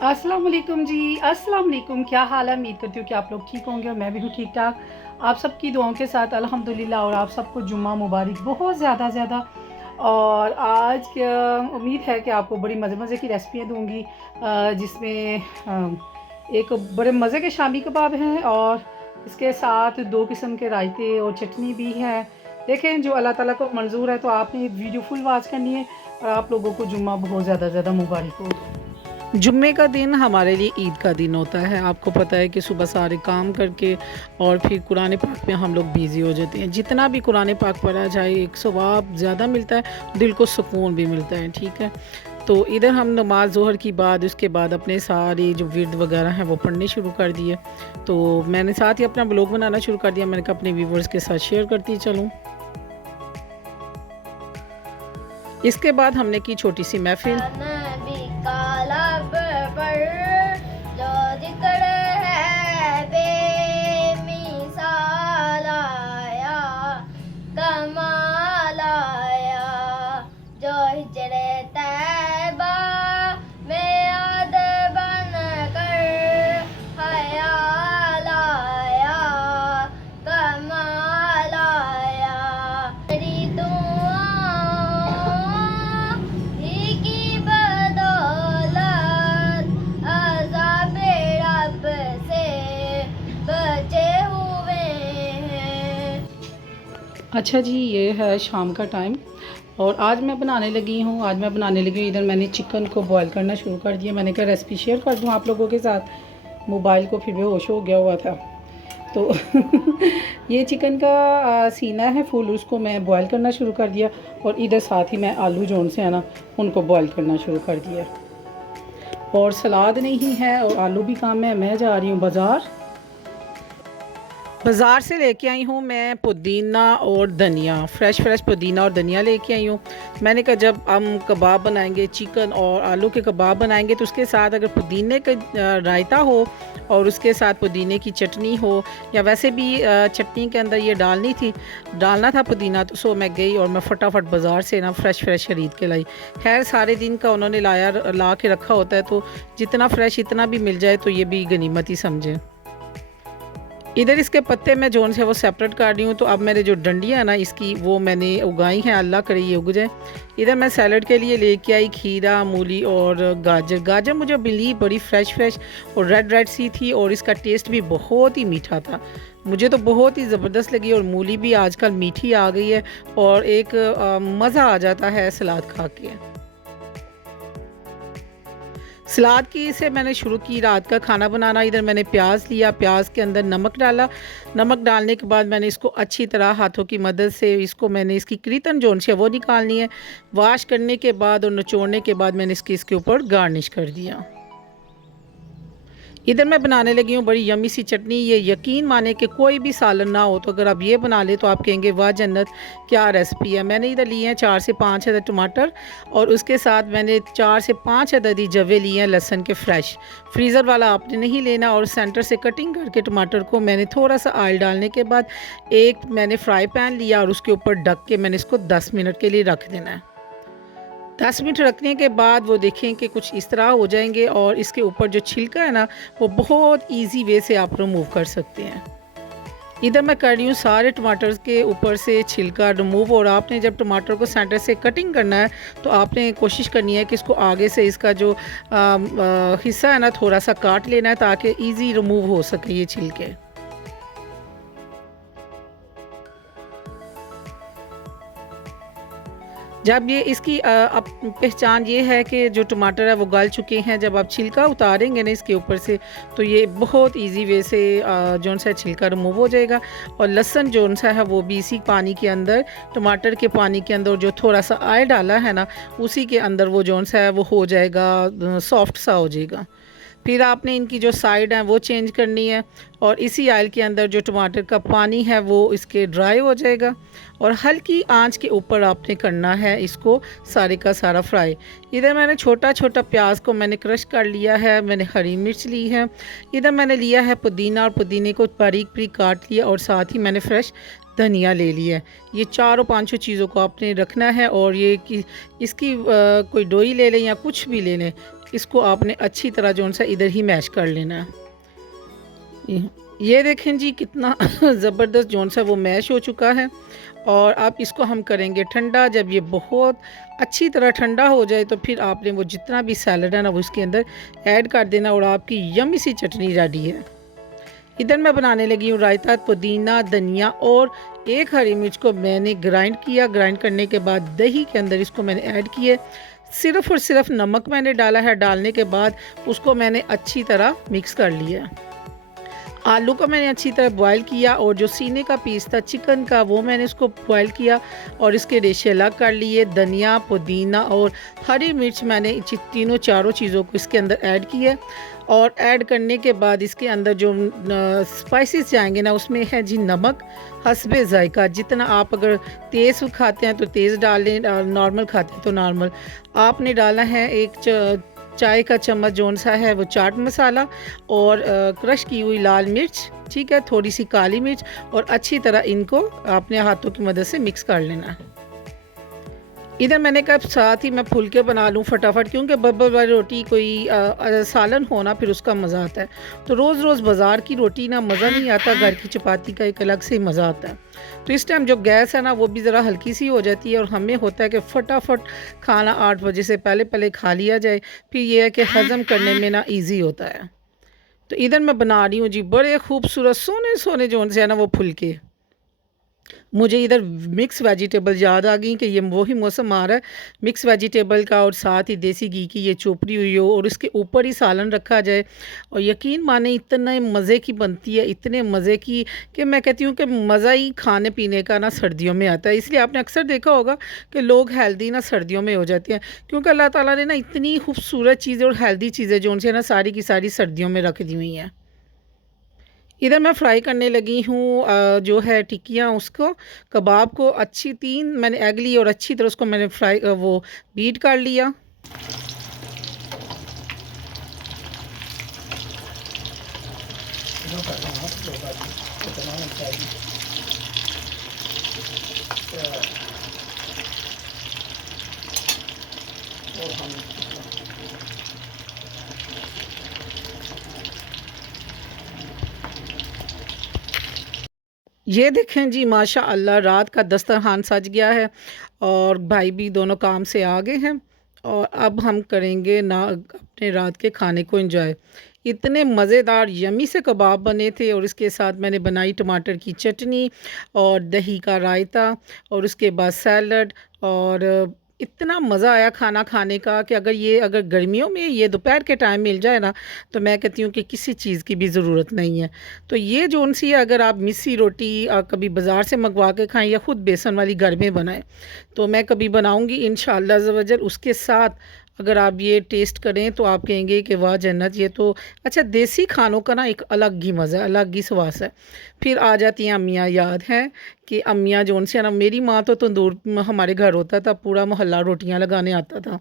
अस्सलाम वालेकुम जी। अस्सलाम वालेकुम। क्या हाल है? उम्मीद करती हूँ कि आप लोग ठीक होंगे और मैं भी हूँ ठीक-ठाक। आप सबकी दुआओं के साथ अल्हम्दुलिल्लाह और आप सबको जुम्मा मुबारक बहुत ज़्यादा। और आज क्या उम्मीद है कि आपको बड़ी मज़े-मज़े की रेसिपियाँ दूँगी, जिसमें एक बड़े मज़े के शामी कबाब हैं और इसके साथ 2 किस्म के रायते और चटनी भी है। देखें, जो अल्लाह ताला को मंज़ूर है, तो आपने ये वीडियो फुल वॉच करनी है और आप लोगों को जुम्मा बहुत ज़्यादा मुबारक हो। जुम्मे का दिन हमारे लिए ईद का दिन होता है। आपको पता है कि सुबह सारे काम करके और फिर कुरान पाक में हम लोग बिज़ी हो जाते हैं। जितना भी कुरान पाक पढ़ा जाए, एक सवाब ज़्यादा मिलता है, दिल को सुकून भी मिलता है, ठीक है। तो इधर हम नमाज ज़ोहर की बाद उसके बाद अपने सारे जो विर्द वगैरह हैं वो पढ़ने शुरू कर दिए। तो मैंने साथ ही अपना ब्लॉग बनाना शुरू कर दिया। मैंने कहा अपने व्यूवर्स के साथ शेयर करती चलूँ। इसके बाद हमने की छोटी सी महफिल। जो जिक्र है बेमिसाल आया, कमाल आया, जो हिजरे तैबा में याद बन कर ख्याल आया, कमाल आया। तेरी दुआओं ही की बदौलत अज़ाबे रब से बचे हुए हैं। अच्छा जी, ये है शाम का टाइम और आज मैं बनाने लगी हूँ इधर मैंने चिकन को बॉईल करना शुरू कर दिया। मैंने कहा रेसिपी शेयर कर दूँ आप लोगों के साथ। मोबाइल को फिर बेहोश हो गया हुआ था तो ये चिकन का सीना है फुल, उसको मैं बॉईल करना शुरू कर दिया और इधर साथ ही मैं आलू जोन से है ना उनको बॉईल करना शुरू कर दिया। और सलाद नहीं है और आलू भी कम है। मैं जा रही हूँ बाज़ार से लेके आई हूँ मैं पुदीना और धनिया, फ्रेश पुदीना और धनिया लेके आई हूँ। मैंने कहा जब हम कबाब बनाएंगे, चिकन और आलू के कबाब बनाएंगे, तो उसके साथ अगर पुदीने का रायता हो और उसके साथ पुदीने की चटनी हो, या वैसे भी चटनी के अंदर ये डालना था पुदीना, तो सो मैं गई और मैं फटाफट बाज़ार से ना फ्रेश ख़रीद के लाई। खैर सारे दिन का उन्होंने ला के रखा होता है, तो जितना फ्रेश इतना भी मिल जाए तो ये भी गनीमत ही समझें। इधर इसके पत्ते मैं जोन से वो सेपरेट कर रही हूँ। तो अब मेरे जो डंडियाँ है ना इसकी, वो मैंने उगाई हैं, अल्लाह करे ये उग जाए। इधर मैं सैलड के लिए लेके आई खीरा, मूली और गाजर मुझे मिली बड़ी फ्रेश और रेड सी थी और इसका टेस्ट भी बहुत ही मीठा था। मुझे तो बहुत ही ज़बरदस्त लगी। और मूली भी आजकल मीठी आ गई है और एक मज़ा आ जाता है सलाद खा के। सलाद की से मैंने शुरू की रात का खाना बनाना। इधर मैंने प्याज लिया, प्याज के अंदर नमक डाला। नमक डालने के बाद मैंने इसको अच्छी तरह हाथों की मदद से मैंने इसकी क्रीतन जोन से वो निकालनी है। वॉश करने के बाद और निचोड़ने के बाद मैंने इसके ऊपर गार्निश कर दिया। इधर मैं बनाने लगी हूँ बड़ी यमी सी चटनी। ये यकीन माने कि कोई भी सालन ना हो तो अगर आप ये बना ले तो आप कहेंगे वाह जन्नत, क्या रेसिपी है। मैंने इधर लिए हैं 4 से 5 अदद टमाटर और उसके साथ मैंने 4 से 5 अदद ही जवे लिए हैं लहसुन के फ्रेश। फ्रीज़र वाला आपने नहीं लेना। और सेंटर से कटिंग करके टमाटर को मैंने थोड़ा सा ऑयल डालने के बाद एक मैंने फ्राई पैन लिया और उसके ऊपर ढक के मैंने इसको 10 मिनट के लिए रख देना है। 10 मिनट रखने के बाद वो देखें कि कुछ इस तरह हो जाएंगे और इसके ऊपर जो छिलका है ना वो बहुत इजी वे से आप रिमूव कर सकते हैं। इधर मैं कर रही हूँ सारे टमाटर के ऊपर से छिलका रिमूव। और आपने जब टमाटर को सेंटर से कटिंग करना है तो आपने कोशिश करनी है कि इसको आगे से इसका जो हिस्सा है ना थोड़ा सा काट लेना है ताकि ईजी रिमूव हो सके ये छिलके। जब ये इसकी अब पहचान ये है कि जो टमाटर है वो गल चुके हैं। जब आप छिलका उतारेंगे ना इसके ऊपर से तो ये बहुत इजी वे से जौन सा छिलका रिमूव हो जाएगा। और लहसुन जौन सा है वो भी इसी पानी के अंदर, टमाटर के पानी के अंदर जो थोड़ा सा ऑयल डाला है ना उसी के अंदर वो जौन सा है वो हो जाएगा, सॉफ्ट सा हो जाएगा। फिर आपने इनकी जो साइड है वो चेंज करनी है और इसी ऑयल के अंदर जो टमाटर का पानी है वो इसके ड्राई हो जाएगा। और हल्की आंच के ऊपर आपने करना है इसको सारे का सारा फ्राई। इधर मैंने छोटा प्याज को मैंने क्रश कर लिया है, मैंने हरी मिर्च ली है, इधर मैंने लिया है पुदीना और पुदीने को बारीक काट लिया और साथ ही मैंने फ्रेश धनिया ले लिया है। ये 4-5 चीज़ों को आपने रखना है। और ये कि इसकी कोई डोई ले लें या कुछ भी ले लें, इसको आपने अच्छी तरह जो सा इधर ही मैश कर लेना है। ये देखें जी कितना ज़बरदस्त जो सा वो मैश हो चुका है। और अब इसको हम करेंगे ठंडा। जब ये बहुत अच्छी तरह ठंडा हो जाए तो फिर आपने वो जितना भी सैलड है ना वो इसके अंदर ऐड कर देना और आपकी यम्मी सी चटनी रेडी है। इधर मैं बनाने लगी हूँ रायता, पुदीना, धनिया और एक हरी मिर्च को मैंने ग्राइंड किया। ग्राइंड करने के बाद दही के अंदर इसको मैंने ऐड किए। सिर्फ़ और सिर्फ नमक मैंने डाला है। डालने के बाद उसको मैंने अच्छी तरह मिक्स कर लिया। आलू को मैंने अच्छी तरह बॉयल किया और जो सीने का पीस था चिकन का वो मैंने इसको बॉयल किया और इसके रेशे अलग कर लिए। धनिया, पुदीना और हरी मिर्च मैंने तीनों चारों चीज़ों को इसके अंदर ऐड किया। और ऐड करने के बाद इसके अंदर जो स्पाइसेस जाएंगे ना उसमें है जी नमक हस्बे ज़ायका। जितना आप अगर तेज़ खाते हैं तो तेज़ डाल लें, नॉर्मल खाते हैं तो नॉर्मल। आपने डाला है एक चाय का चम्मच जोन सा है वो चाट मसाला और क्रश की हुई लाल मिर्च, ठीक है, थोड़ी सी काली मिर्च और अच्छी तरह इनको अपने हाथों की मदद से मिक्स कर लेना है। इधर मैंने कहा साथ ही मैं फुलके बना लूँ फटाफट, क्योंकि बब्बर वाली रोटी कोई सालन होना फिर उसका मज़ा आता है। तो रोज़ रोज़ बाज़ार की रोटी ना मज़ा नहीं आता, घर की चपाती का एक अलग से ही मज़ा आता है। तो इस टाइम जो गैस है ना वो भी ज़रा हल्की सी हो जाती है और हमें होता है कि फटाफट खाना 8 बजे से पहले पहले खा लिया जाए, फिर ये है कि हज़म करने में ना ईजी होता है। तो इधर मैं बना रही हूँ जी बड़े खूबसूरत सोने सोने जो से है ना वो फुलके। मुझे इधर मिक्स वेजिटेबल याद आ गई कि ये वही मौसम आ रहा है मिक्स वेजिटेबल का और साथ ही देसी घी की ये चोपड़ी हुई हो और उसके ऊपर ही सालन रखा जाए। और यकीन माने इतने मज़े की बनती है, इतने मज़े की कि मैं कहती हूँ कि मज़ा ही खाने पीने का ना सर्दियों में आता है। इसलिए आपने अक्सर देखा होगा कि लोग हेल्दी ना सर्दियों में हो जाते हैं, क्योंकि अल्लाह ताला ने ना इतनी खूबसूरत चीज़ें और हेल्दी चीज़ें जो उनसे ना सारी की सारी सर्दियों में रख दी हुई हैं। इधर मैं फ्राई करने लगी हूँ जो है टिक्कियाँ, उसको कबाब को अच्छी 3 मैंने एग ली और अच्छी तरह उसको मैंने फ्राई वो बीट कर लिया। ये देखें जी माशाअल्लाह रात का दस्तरखान सज गया है और भाई भी दोनों काम से आ गए हैं और अब हम करेंगे ना अपने रात के खाने को एंजॉय। इतने मज़ेदार यमी से कबाब बने थे और इसके साथ मैंने बनाई टमाटर की चटनी और दही का रायता और उसके बाद सैलड। और इतना मज़ा आया खाना खाने का कि अगर गर्मियों में ये दोपहर के टाइम मिल जाए ना तो मैं कहती हूँ कि किसी चीज़ की भी ज़रूरत नहीं है। तो ये जोन सी है अगर आप मिस्सी रोटी कभी बाज़ार से मंगवा के खाएं या ख़ुद बेसन वाली घर में बनाएं तो मैं कभी बनाऊँगी इंशाअल्लाह अज़्ज़ा वजल। उसके साथ अगर आप ये टेस्ट करें तो आप कहेंगे कि वाह जन्नत। ये तो अच्छा देसी खानों का ना एक अलग ही मज़ा है, अलग ही स्वास है। फिर आ जाती हैं अम्मियाँ। याद है कि अम्मियाँ जो उनसे ना मेरी माँ तो तंदूर हमारे घर होता था, पूरा मोहल्ला रोटियां लगाने आता था।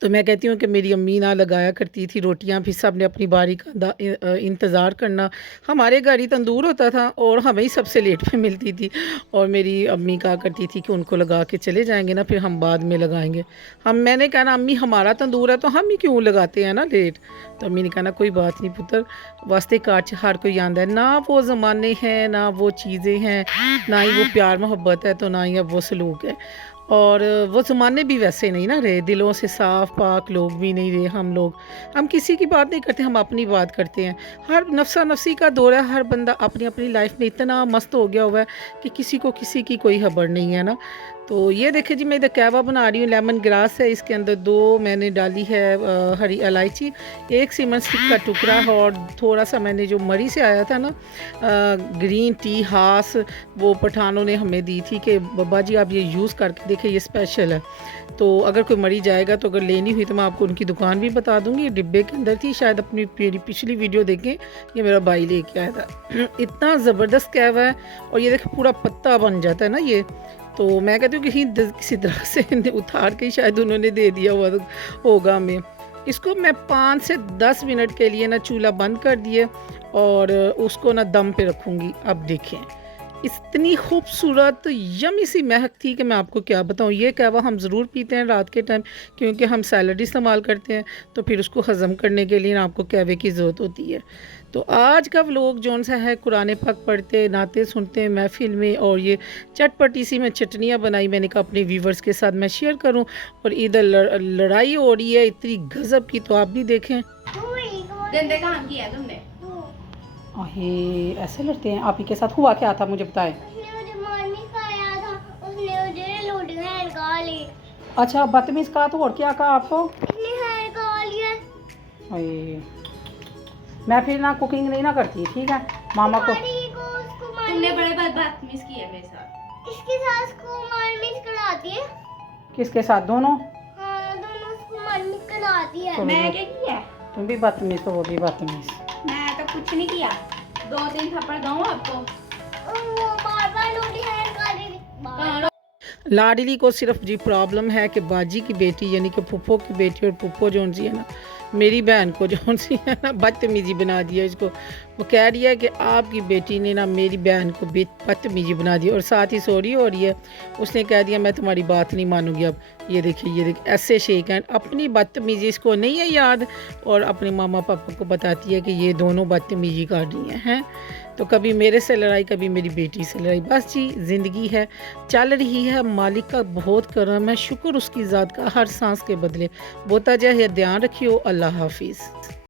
तो मैं कहती हूँ कि मेरी अम्मी ना लगाया करती थी रोटियां, फिर सब ने अपनी बारी का इंतज़ार करना। हमारे घर ही तंदूर होता था और हमें ही सबसे लेट पे मिलती थी और मेरी अम्मी कहा करती थी कि उनको लगा के चले जाएंगे ना फिर हम बाद में लगाएंगे। मैंने कहा ना अम्मी हमारा तंदूर है तो हम ही क्यों लगाते हैं ना लेट। तो अम्मी ने कहा ना कोई बात नहीं पुत्र, वास्ते काट हर कोई आंदा है ना। वो ज़माने हैं ना वो चीज़ें हैं, ना ही वो प्यार मोहब्बत है तो ना ही अब वो सलूक है। और वो ज़माने भी वैसे नहीं ना रहे, दिलों से साफ़ पाक लोग भी नहीं रहे हम किसी की बात नहीं करते, हम अपनी बात करते हैं। हर नफ्सा नफसी का दौर है, हर बंदा अपनी अपनी लाइफ में इतना मस्त हो गया हुआ है कि किसी को किसी की कोई खबर नहीं है ना। तो ये देखिए जी मैं इधर कहवा बना रही हूँ, लेमन ग्रास है, इसके अंदर 2 मैंने डाली है हरी इलायची, 1 सीमन स्टिक का टुकड़ा और थोड़ा सा मैंने जो मरी से आया था ना ग्रीन टी हास, वो पठानों ने हमें दी थी कि बाबा जी आप ये यूज़ करके देखें ये स्पेशल है। तो अगर कोई मरी जाएगा तो अगर लेनी हुई तो मैं आपको उनकी दुकान भी बता दूँगी। ये डिब्बे के अंदर थी, शायद अपनी मेरी पिछली वीडियो देखें, ये मेरा भाई लेके आया था। इतना ज़बरदस्त कहवा है और ये देखें पूरा पत्ता बन जाता है ना ये। तो मैं कहती हूँ कि किसी तरह से उतार के शायद उन्होंने दे दिया हुआ होगा हमें। इसको मैं 5 से 10 मिनट के लिए ना चूल्हा बंद कर दिए और उसको ना दम पे रखूँगी। अब देखें इतनी खूबसूरत यमी सी महक थी कि मैं आपको क्या बताऊँ। ये कहवा हम ज़रूर पीते हैं रात के टाइम, क्योंकि हम सैलड इस्तेमाल करते हैं, तो फिर उसको हज़म करने के लिए ना आपको कहवे की ज़रूरत होती है। तो आज का व्लॉग जौन सा है, कुरान पाक पढ़ते, नाते सुनते हैं महफ़िल में, और ये चटपटी सी मैं चटनियाँ बनाई, मैंने कहा अपने व्यूवर्स के साथ मैं शेयर करूँ। और इधर लड़ाई हो रही है इतनी गज़ब की, तो आप भी देखें। गंदे काम किया तुमने। अहे ऐसे लड़ते हैं। आप ही के साथ हुआ क्या था, मुझे बताएं। उसने मुझे मार नहीं खाया था, उसने मुझे लोडिंग हैंड का ली। अच्छा बदतमीज़ कहा, तो और क्या कहा आपको। इसने हैंड का लिया। अये, मैं फिर ना कुकिंग नहीं ना करती, ठीक है मामा को। तुमने बड़े बदतमीज किया मेरे साथ। इसके साथ को मारमिस कराती है। किसके साथ, दोनों। हाँ दोनों उसको मारमिस कराती है। चलो, मैं क्या किया? तुम भी बदतमीज़ तो वो भी बदतमीज़। मैं तो कुछ नहीं किया। 2-3 थप्पड़ दूँ आपको। वो बार-बार लोडिंग हैंड का ली। लाडली को सिर्फ जी प्रॉब्लम है कि बाजी की बेटी यानी कि पुप्पो की बेटी, और पुप्पो जौन सी है ना मेरी बहन को जौन सी है ना बदतमीजी बना दिया इसको। वो कह रही है कि आपकी बेटी ने ना मेरी बहन को बदतमीजी बना दी, और साथ ही सॉरी हो रही है। उसने कह दिया मैं तुम्हारी बात नहीं मानूंगी अब। ये देखिए ऐसे शेक हैं। अपनी बदतमीजी इसको नहीं है याद, और अपने मामा पापा को बताती है कि ये दोनों बदतमीजी कर रही हैं। तो कभी मेरे से लड़ाई, कभी मेरी बेटी से लड़ाई। बस जी ज़िंदगी है, चल रही है। मालिक का बहुत करम है, शुक्र उसकी ज़ात का हर सांस के बदले। बोता जाए, ध्यान रखियो। अल्लाह हाफिज़।